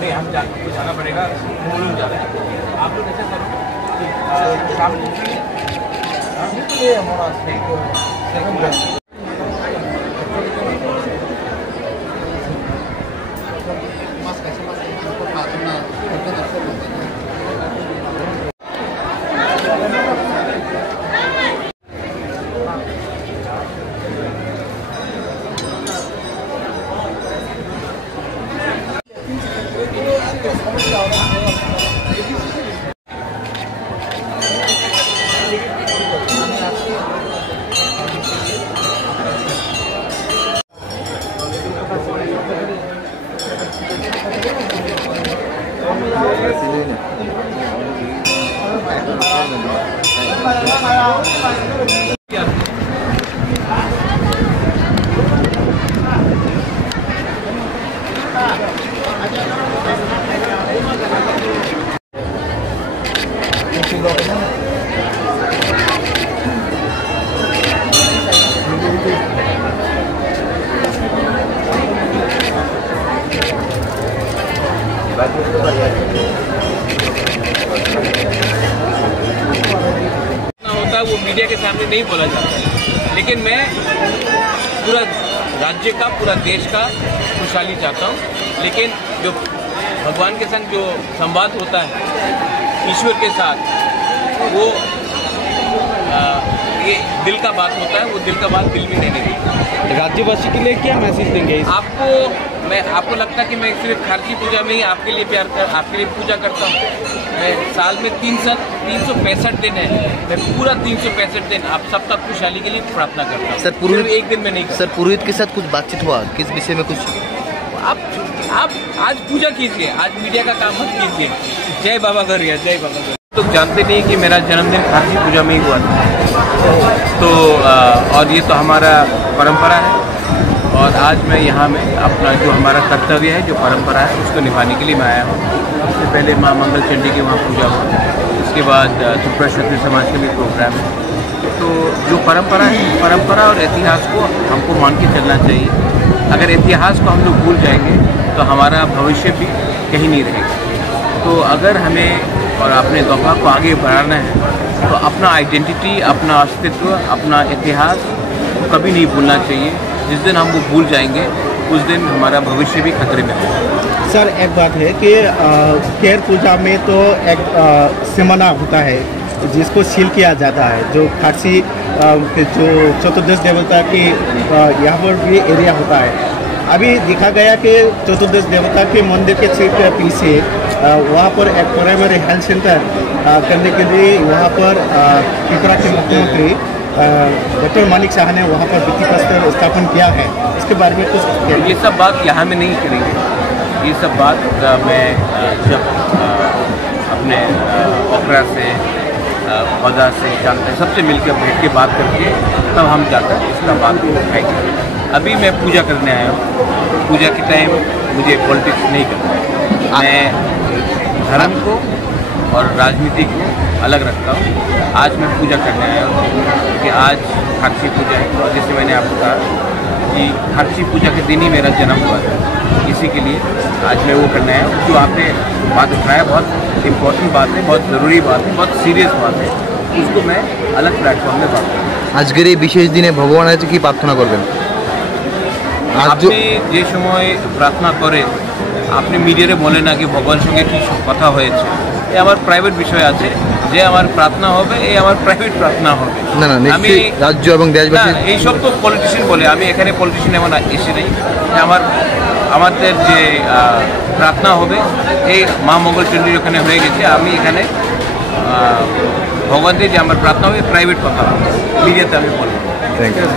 नहीं, हम जाना पड़ेगा, जा रहे हैं। आप लोग ऐसा करो शाम को होता है वो मीडिया के सामने नहीं बोला जाता, लेकिन मैं पूरा राज्य का, पूरा देश का खुशहाली चाहता हूँ। लेकिन जो भगवान के संग जो संवाद होता है ईश्वर के साथ, वो ये दिल का बात होता है, वो दिल का बात दिल में नहीं देती। राज्यवासी के लिए क्या मैसेज देंगे आपको लगता है कि मैं सिर्फ खारची पूजा में ही आपके लिए आपके लिए पूजा करता हूँ? मैं साल में 365 दिन है, मैं पूरा 365 दिन आप सबका खुशहाली के लिए प्रार्थना करता हूँ। सर पुरोहित एक दिन में नहीं करता। सर पुरोहित के साथ कुछ बातचीत हुआ, किस विषय में कुछ? आप आज पूजा कीजिए, आज मीडिया का काम मत कीजिए। जय बाबा गौरिया, जय बाबा गौरिया। तो जानते नहीं कि मेरा जन्मदिन खारची पूजा में ही हुआ था, तो और ये तो हमारा परंपरा है, और आज मैं यहाँ में अपना जो हमारा कर्तव्य है, जो परंपरा है, उसको निभाने के लिए मैं आया हूँ। सबसे पहले माँ मंगल चंडी की वहाँ पूजा हुई, उसके बाद त्रिपुरा क्षत्रिय समाज के भी प्रोग्राम है। तो जो परंपरा है, परंपरा और इतिहास को हमको मान के चलना चाहिए। अगर इतिहास को हम लोग भूल जाएंगे तो हमारा भविष्य भी कहीं नहीं रहेगा। तो अगर हमें और अपने गौवा को आगे बढ़ाना है तो अपना आइडेंटिटी, अपना अस्तित्व, अपना इतिहास को कभी नहीं भूलना चाहिए। जिस दिन हम वो भूल जाएंगे उस दिन हमारा भविष्य भी खतरे में है। सर एक बात है कि खैर पूजा में तो एक सिमना होता है जिसको सील किया जाता है, जो खारसी जो चतुर्दश देवता की यहाँ पर भी एरिया होता है। अभी देखा गया कि चतुर्दश देवता के मंदिर के ठीक पीछे वहाँ पर एक प्राइमरी हेल्थ सेंटर करने के लिए वहाँ पर त्रिपुरा के मुख्यमंत्री डॉक्टर मानिक शाह ने वहाँ पर भित्ति प्रस्तर स्थापन किया है। इसके बारे में कुछ? ये सब बात यहाँ में नहीं करेंगे। ये सब बात मैं जब अपने ओपरा से, पौधा से, जानते सबसे मिलकर बैठ के बात करके तब हम जाकर इसका बात उठाएंगे। अभी मैं पूजा करने आया हूँ। पूजा के टाइम मुझे पॉलिटिक्स नहीं करना है। मैं धर्म को और राजनीति को अलग रखता हूँ। आज मैं पूजा करने आया हूँ कि आज खारची पूजा है, और जैसे मैंने आपको कहा कि खारची पूजा के दिन ही मेरा जन्म हुआ था, इसी के लिए आज मैं वो करने आया हूँ। जो आपने बात उठाया बहुत इम्पोर्टेंट बात है, बहुत ज़रूरी बात है, बहुत सीरियस बात है, उसको मैं अलग प्लेटफॉर्म में बात करूँ। आजकेर এই বিশেষ দিনে ভগবানের কাছে কি প্রার্থনা করবেন? আপনি যে সময় প্রার্থনা করে আপনি মিডিয়ারে বলে না কি ভগবানের সঙ্গে কী কথা হয়েছে, এ আমার প্রাইভেট বিষয় আছে। যে আমার প্রার্থনা হবে এই আমার প্রাইভেট প্রার্থনা হবে। না না, আমি নিশ্চয়ই রাজ্য এবং দেশবাসী এইসব তো পলিটিশিয়ান বলে, আমি এখানে পলিটিশিয়ান এমন এসে নেই। আমাদের যে প্রার্থনা হবে এই মা মঙ্গলচণ্ডীর ওখানে হয়ে গেছে। আমি এখানে ভগবানদের যে আমার প্রার্থনা হবে প্রাইভেট কথা, মিডিয়াতে আমি বলবো। Thank you.